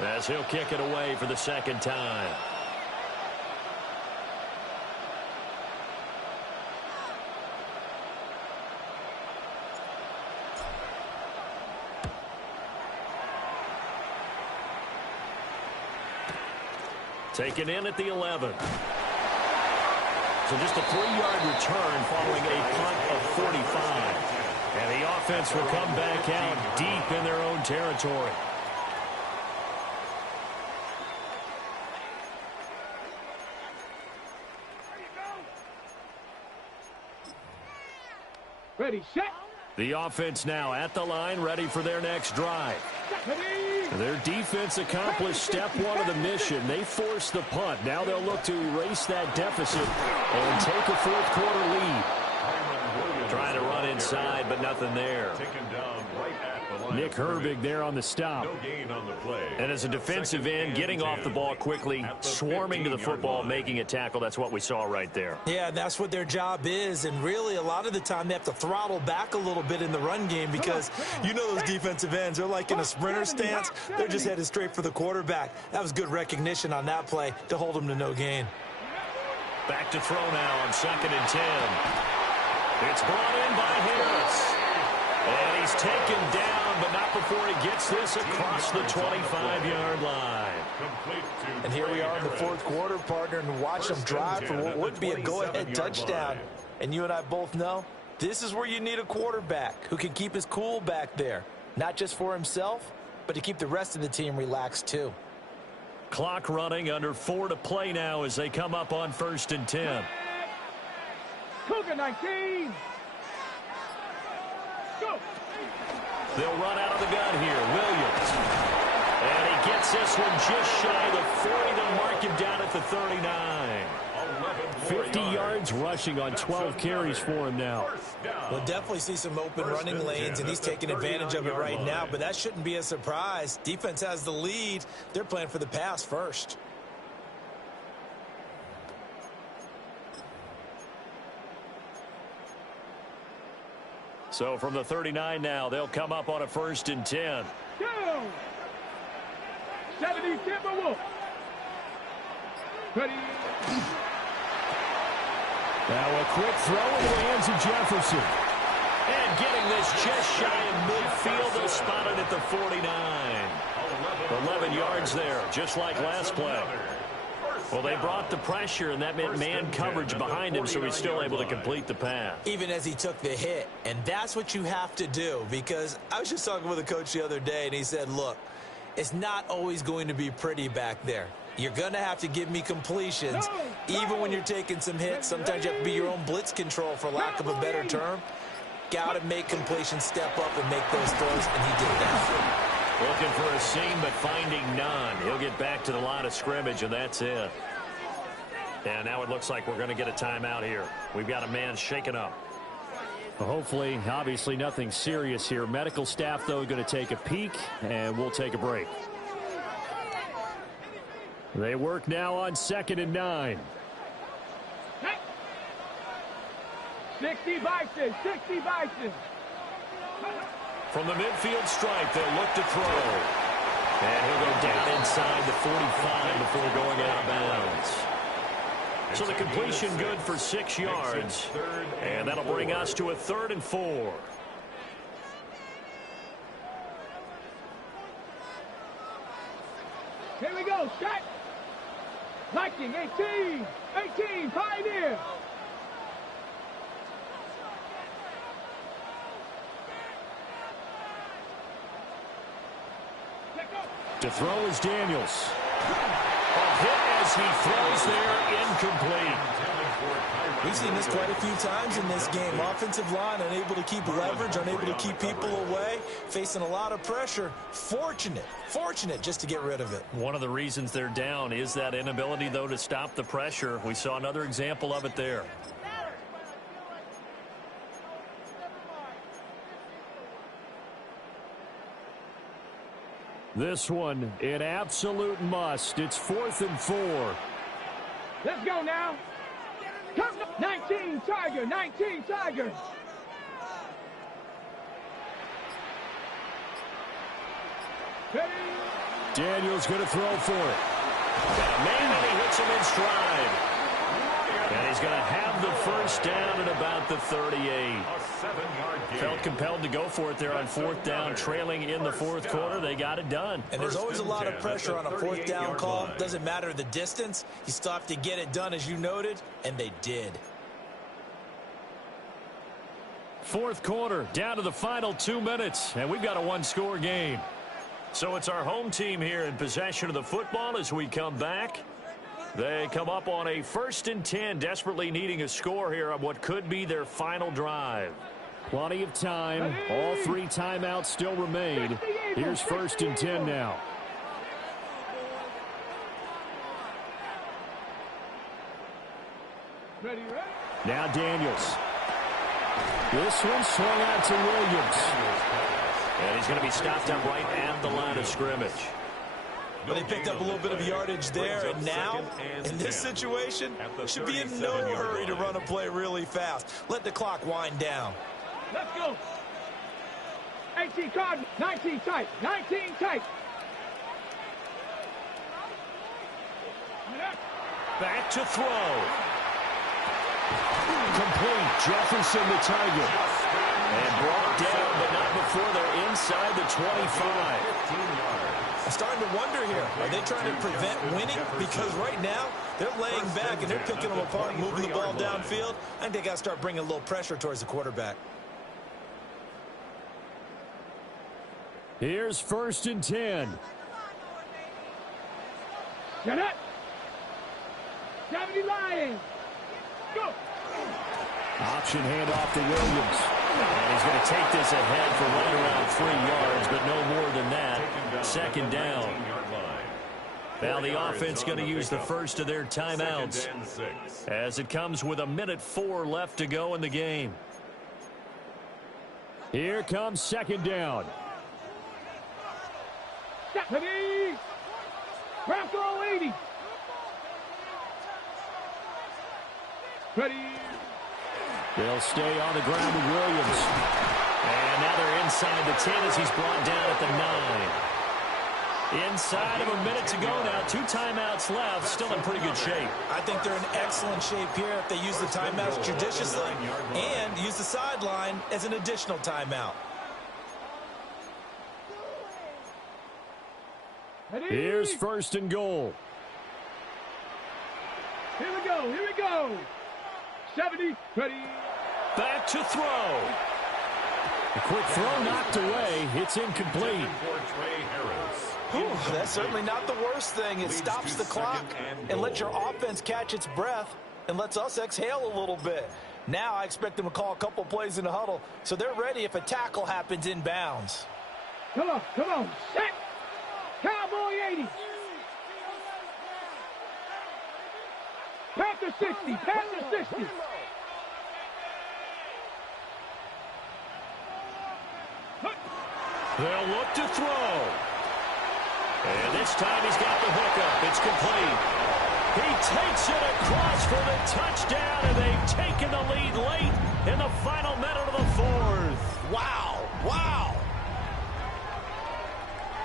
as he'll kick it away for the second time. Taken in at the 11. So just a 3-yard return following a punt of 45. And the offense will come back out deep in their own territory. Ready, set, The offense now at the line, ready for their next drive. Their defense accomplished step one of the mission. They forced the punt. Now they'll look to erase that deficit and take a fourth-quarter lead. Trying to run inside, but nothing there. Nick Herbig there on the stop. No gain on the play. And as a defensive end, getting off the ball quickly, swarming to the football, making a tackle, that's what we saw right there. Yeah, that's what their job is, and really a lot of the time they have to throttle back a little bit in the run game because you know those defensive ends, they're like in a sprinter stance. They're just headed straight for the quarterback. That was good recognition on that play to hold them to no gain. Back to throw now on 2nd and 10. It's brought in by Harris. And he's taken down, but not before he gets this across the 25-yard line. And here we are in the fourth quarter, partner, and watch them drive for what would be a go-ahead touchdown. And you and I both know this is where you need a quarterback who can keep his cool back there, not just for himself, but to keep the rest of the team relaxed too. Clock running, under 4 to play now as they come up on 1st and 10. Cougar 19. Go. They'll run out of the gun here. Williams. And he gets this one just shy of the 40 to mark him down at the 39. 50 yards rushing on 12 carries for him now. We'll definitely see some open running lanes, and he's taking advantage of it right now, but that shouldn't be a surprise. Defense has the lead. They're playing for the pass first. So from the 39 now, they'll come up on a 1st and 10. Go. 70 Timberwolves. Ready. Now a quick throw into the hands of Jefferson. And getting this just shy of midfield. They'll spot it at the 49. 11 yards there, just like last play. Well, they brought the pressure, and that meant man coverage behind him, so he's still able to complete the pass. Even as he took the hit, and that's what you have to do, because I was just talking with a coach the other day, and he said, look, it's not always going to be pretty back there. You're going to have to give me completions, even when you're taking some hits. Sometimes you have to be your own blitz control, for lack of a better term. Got to make completions, step up, and make those throws, and he did that. Looking for a seam, but finding none. He'll get back to the line of scrimmage, and that's it. And now it looks like we're going to get a timeout here. We've got a man shaken up. Well, hopefully, obviously nothing serious here. Medical staff, though, going to take a peek, and we'll take a break. They work now on 2nd and 9. 60 Bison, 60 Bison. From the midfield stripe, they'll look to throw. And he'll go down inside the 45 before going out of bounds. So the completion good for 6 yards. And that'll bring us to a 3rd and 4. Here we go, shot. Viking, 18, 18, Pioneer. To throw is Daniels. A hit as he throws there, incomplete. We've seen this quite a few times in this game. Offensive line unable to keep leverage, unable to keep people away, facing a lot of pressure. Fortunate just to get rid of it. One of the reasons they're down is that inability, though, to stop the pressure. We saw another example of it there. This one, an absolute must. It's 4th and 4. Let's go now. 19 Tiger, 19 Tiger. Ready. Daniels going to throw for it. And he hits him in stride. And he's going to have the first down at about the 38. Felt compelled to go for it there on 4th down, trailing in the 4th quarter. They got it done. And there's always a lot of pressure on a 4th down call. Doesn't matter the distance. You still have to get it done, as you noted, and they did. 4th quarter, down to the final 2 minutes, and we've got a one-score game. So it's our home team here in possession of the football as we come back. They come up on a 1st and 10, desperately needing a score here on what could be their final drive. Plenty of time. All 3 timeouts still remain. Here's 1st and 10 now. Ready, ready. Now Daniels. This one swung out to Williams. And he's going to be stopped up right at the line of scrimmage. Well, they picked up a little bit of yardage there, and now, in this situation, should be in no hurry to run a play really fast. Let the clock wind down. Let's go. 18 card, 19 tight, 19 tight. Back to throw. Complete. Jefferson the target. And brought down, but not before they're inside the 25. I'm starting to wonder here, are they trying to prevent winning? Because right now, they're laying back and they're picking them apart, moving the ball downfield. I think they got to start bringing a little pressure towards the quarterback. Here's 1st and 10. Get it. 70 Lions. Go. Option handoff to Williams. And he's going to take this ahead for right around 3 yards, but no more than that. 2nd down. Now the offense going to use the first of their timeouts as it comes with 1:04 left to go in the game. Here comes 2nd down. Ready. Ground throw 80. Ready. They'll stay on the ground with Williams. And now they're inside the 10 as he's brought down at the 9. Inside of a minute to go now. 2 timeouts left. Still in pretty good shape. I think they're in excellent shape here if they use the timeouts judiciously and use the sideline as an additional timeout. Ready. Here's 1st and goal. Here we go. Here we go. 70. Ready. Back to throw. A quick throw knocked away. It's incomplete. Whew, that's certainly not the worst thing. It stops the clock and lets your offense catch its breath and lets us exhale a little bit. Now I expect them to call a couple plays in the huddle so they're ready if a tackle happens inbounds. Come on. Come on. Set. Cowboy 80. Panther 60. Panther 60. They'll look to throw. And this time he's got the hookup. It's complete. He takes it across for the touchdown, and they've taken the lead late in the final minute of the 4th. Wow. Wow.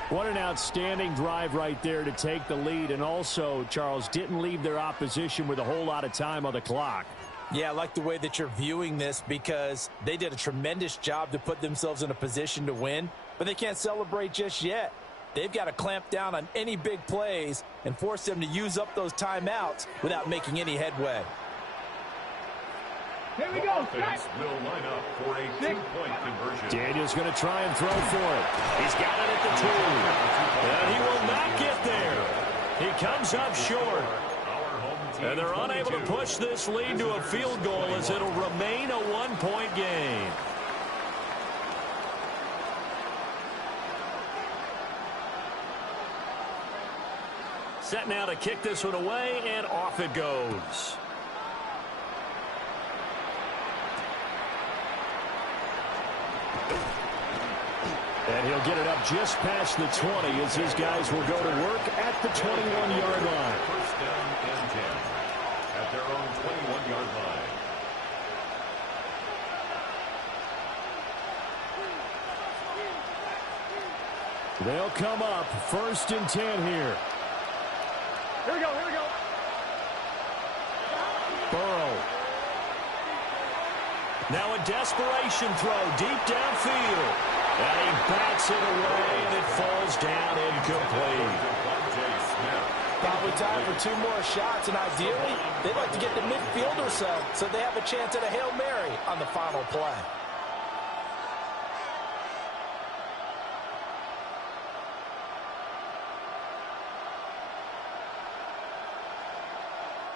What an outstanding drive right there to take the lead. And also, Charles, didn't leave their opposition with a whole lot of time on the clock. Yeah, I like the way that you're viewing this because they did a tremendous job to put themselves in a position to win, but they can't celebrate just yet. They've got to clamp down on any big plays and force them to use up those timeouts without making any headway. Here we go. Will line up for a 2-point conversion. Daniels going to try and throw for it. He's got it at the 2. And he will not get there. He comes up short. And they're unable to push this lead to a field goal as it'll remain a 1-point game. Set now to kick this one away, and off it goes. And he'll get it up just past the 20 as his guys will go to work at the 21-yard line. First down and 10 at their own 21-yard line. They'll come up 1st and 10 here. Here we go. Here we go. Burrow. Now a desperation throw deep downfield. And he bats it away, and it falls down incomplete. Probably time for 2 more shots, and ideally, they'd like to get the midfield or so they have a chance at a Hail Mary on the final play.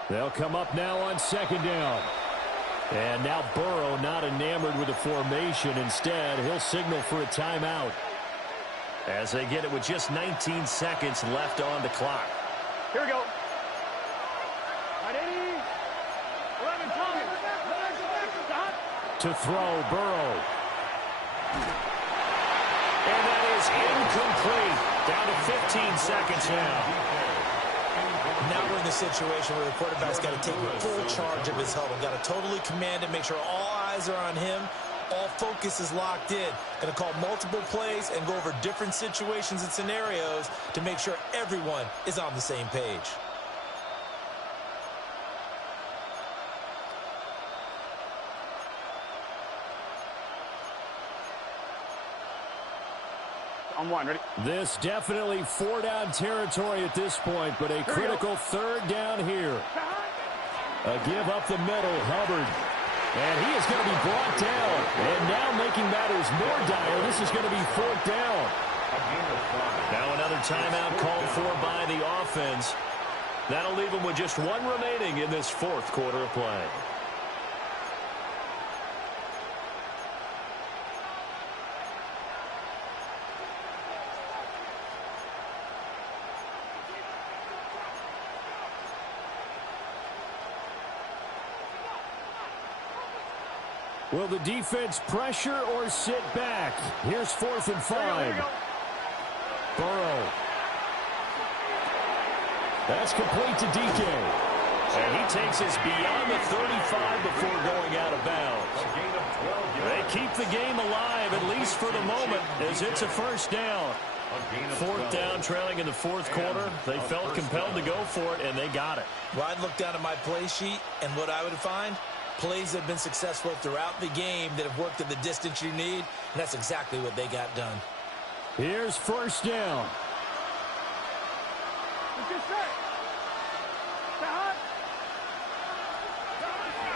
They'll come up now on 2nd down. And now Burrow not enamored with the formation. Instead, he'll signal for a timeout. As they get it with just 19 seconds left on the clock. Here we go. 11 coming. To throw, Burrow. And that is incomplete. Down to 15 seconds now. Now we're in the situation where the quarterback's got to take full charge of his huddle. Got to totally command it, make sure all eyes are on him. All focus is locked in. Going to call multiple plays and go over different situations and scenarios to make sure everyone is on the same page. On one, ready? This definitely 4-down territory at this point, but a critical 3rd down here. A give up the middle, Hubbard. And he is going to be brought down. And now making matters more dire, this is going to be 4th down. Now another timeout called for by the offense. That'll leave them with just 1 remaining in this 4th quarter of play. Will the defense pressure or sit back? Here's 4th and 5. Burrow. That's complete to DK. And he takes us beyond the 35 before going out of bounds. They keep the game alive, at least for the moment, as it's a 1st down. 4th down, trailing in the 4th quarter. They felt compelled to go for it, and they got it. Well, I'd look down at my play sheet, and what I would find, plays that have been successful throughout the game that have worked at the distance you need, and that's exactly what they got done. Here's 1st down.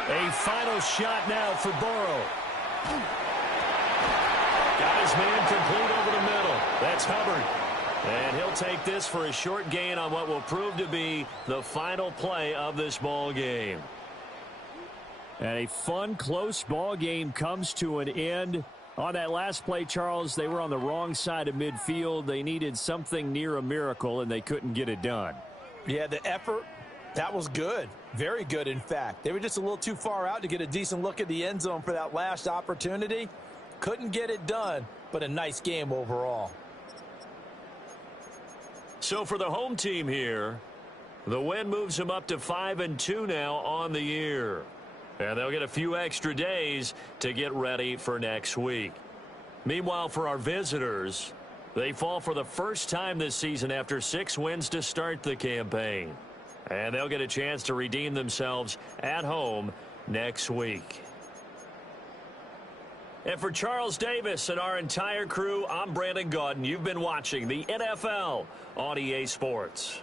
A final shot now for Burrow. Got his man complete over the middle. That's Hubbard. And he'll take this for a short gain on what will prove to be the final play of this ball game. And a fun, close ball game comes to an end. On that last play, Charles, they were on the wrong side of midfield. They needed something near a miracle, and they couldn't get it done. Yeah, the effort, that was good. Very good, in fact. They were just a little too far out to get a decent look at the end zone for that last opportunity. Couldn't get it done, but a nice game overall. So for the home team here, the win moves them up to 5-2 now on the year. And they'll get a few extra days to get ready for next week. Meanwhile, for our visitors, they fall for the first time this season after 6 wins to start the campaign. And they'll get a chance to redeem themselves at home next week. And for Charles Davis and our entire crew, I'm Brandon Gaudin. You've been watching the NFL on EA Sports.